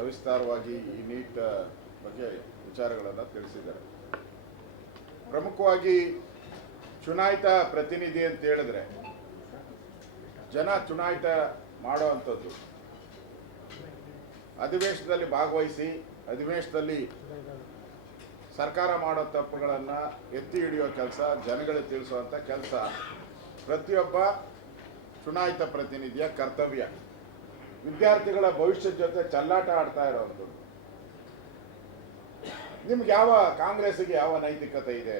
ಸವಿಸ್ತಾರವಾಗಿ ಈ ನೀಟ್ ಬಗ್ಗೆ ವಿಚಾರಗಳನ್ನು ತಿಳಿಸಿದ್ದಾರೆ. ಪ್ರಮುಖವಾಗಿ ಚುನಾಯಿತ ಪ್ರತಿನಿಧಿ ಅಂತ ಹೇಳಿದ್ರೆ ಜನ ಚುನಾಯಿತ ಮಾಡುವಂಥದ್ದು, ಅಧಿವೇಶನದಲ್ಲಿ ಭಾಗವಹಿಸಿ ಅಧಿವೇಶನದಲ್ಲಿ ಸರ್ಕಾರ ಮಾಡೋ ತಪ್ಪುಗಳನ್ನು ಎತ್ತಿ ಹಿಡಿಯೋ ಕೆಲಸ, ಜನಗಳಿಗೆ ತಿಳಿಸುವಂಥ ಕೆಲಸ ಪ್ರತಿಯೊಬ್ಬ ಚುನಾಯಿತ ಪ್ರತಿನಿಧಿಯ ಕರ್ತವ್ಯ. ವಿದ್ಯಾರ್ಥಿಗಳ ಭವಿಷ್ಯದ ಜೊತೆ ಚೆಲ್ಲಾಟ ಆಡ್ತಾ ಇರೋದು. ನಿಮ್ಗೆ ಯಾವ ಕಾಂಗ್ರೆಸ್ಸಿಗೆ ಯಾವ ನೈತಿಕತೆ ಇದೆ?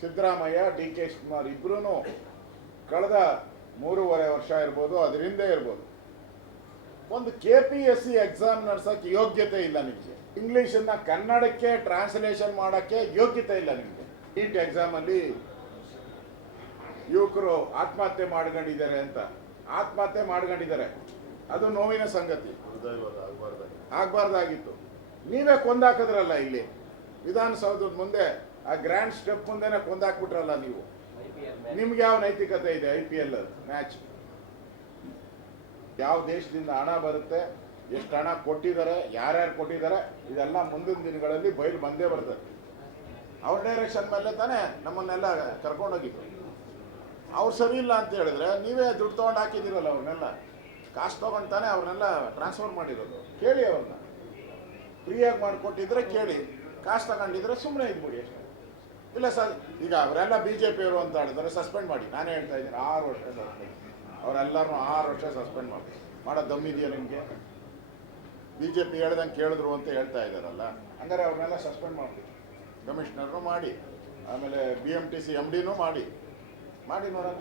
ಸಿದ್ದರಾಮಯ್ಯ, ಡಿ ಕೆ ಶಿವಕುಮಾರ್ ಇಬ್ಬರೂ ಕಳೆದ 3.5 ವರ್ಷ ಇರ್ಬೋದು, ಅದರಿಂದ ಇರ್ಬೋದು, ಒಂದು KPSC ಎಕ್ಸಾಮ್ ನಡೆಸೋಕ್ಕೆ ಯೋಗ್ಯತೆ ಇಲ್ಲ ನಿಮಗೆ. ಇಂಗ್ಲೀಷನ್ನು ಕನ್ನಡಕ್ಕೆ ಟ್ರಾನ್ಸ್ಲೇಷನ್ ಮಾಡೋಕ್ಕೆ ಯೋಗ್ಯತೆ ಇಲ್ಲ ನಿಮಗೆ. ನೀಟ್ ಎಕ್ಸಾಮಲ್ಲಿ ಯುವಕರು ಆತ್ಮಹತ್ಯೆ ಮಾಡ್ಕೊಂಡಿದ್ದಾರೆ ಅಂತ ಆತ್ಮಹತ್ಯೆ ಮಾಡ್ಕೊಂಡಿದ್ದಾರೆ. ಅದು ನೋವಿನ ಸಂಗತಿ, ಆಗಬಾರ್ದಾಗಿತ್ತು. ನೀವೇ ಕೊಂದಾಕಿದ್ರಲ್ಲ ಇಲ್ಲಿ ವಿಧಾನಸೌಧದ ಮುಂದೆ, ಆ ಗ್ರ್ಯಾಂಡ್ ಸ್ಟೆಪ್ ಮುಂದೆನೇ ಕೊಂದಾಕ್ಬಿಟ್ರಲ್ಲ ನೀವು. ನಿಮ್ಗೆ ಯಾವ ನೈತಿಕತೆ ಇದೆ? IPL ಮ್ಯಾಚ್ ಯಾವ ದೇಶದಿಂದ ಹಣ ಬರುತ್ತೆ, ಎಷ್ಟು ಹಣ ಕೊಟ್ಟಿದ್ದಾರೆ, ಯಾರ್ಯಾರು ಕೊಟ್ಟಿದ್ದಾರೆ, ಇದೆಲ್ಲ ಮುಂದಿನ ದಿನಗಳಲ್ಲಿ ಬಯಲು ಬಂದೇ ಬರ್ತದೆ. ಅವ್ರ ಡೈರೆಕ್ಷನ್ ಮೇಲೆ ತಾನೇ ನಮ್ಮನ್ನೆಲ್ಲ ಕರ್ಕೊಂಡೋಗಿದ್ರು. ಅವ್ರು ಸರಿ ಇಲ್ಲ ಅಂತ ಹೇಳಿದ್ರೆ ನೀವೇ ದುಡ್ಡು ತೊಗೊಂಡು ಹಾಕಿದ್ದೀರಲ್ಲ, ಅವ್ರನ್ನೆಲ್ಲ ಕಾಸು ತೊಗೊಂಡು ತಾನೇ ಅವ್ರನ್ನೆಲ್ಲ ಟ್ರಾನ್ಸ್ಫರ್ ಮಾಡಿರೋದು. ಕೇಳಿ, ಅವ್ರನ್ನ ಫ್ರೀಯಾಗಿ ಮಾಡಿಕೊಟ್ಟಿದ್ರೆ ಕೇಳಿ, ಕಾಸು ತಗೊಂಡಿದ್ರೆ ಸುಮ್ಮನೆ ಇದ್ಬಿಡಿ ಅಷ್ಟೇ. ಇಲ್ಲ ಸರ್, ಈಗ ಅವರೆಲ್ಲ BJP ಅವರು ಅಂತ ಹೇಳಿದ್ರೆ ಸಸ್ಪೆಂಡ್ ಮಾಡಿ. ನಾನೇ ಹೇಳ್ತಾ ಇದ್ದೀನಿ, 6 ವರ್ಷ ಸಸ್ಪೆಂಡ್. ಅವರೆಲ್ಲರೂ 6 ವರ್ಷ ಸಸ್ಪೆಂಡ್ ಮಾಡೋ ದಮ್ಮಿದೆಯಾ ನಿಮಗೆ? BJP ಹೇಳ್ದಂಗೆ ಕೇಳಿದ್ರು ಅಂತ ಹೇಳ್ತಾ ಇದ್ದಾರಲ್ಲ, ಹಂಗಾರೆ ಅವ್ರನ್ನೆಲ್ಲ ಸಸ್ಪೆಂಡ್ ಮಾಡಿ, ಕಮಿಷನರ್ನು ಮಾಡಿ, ಆಮೇಲೆ BMTC MDನೂ ಮಾಡಿ ನೋಡೋಣ.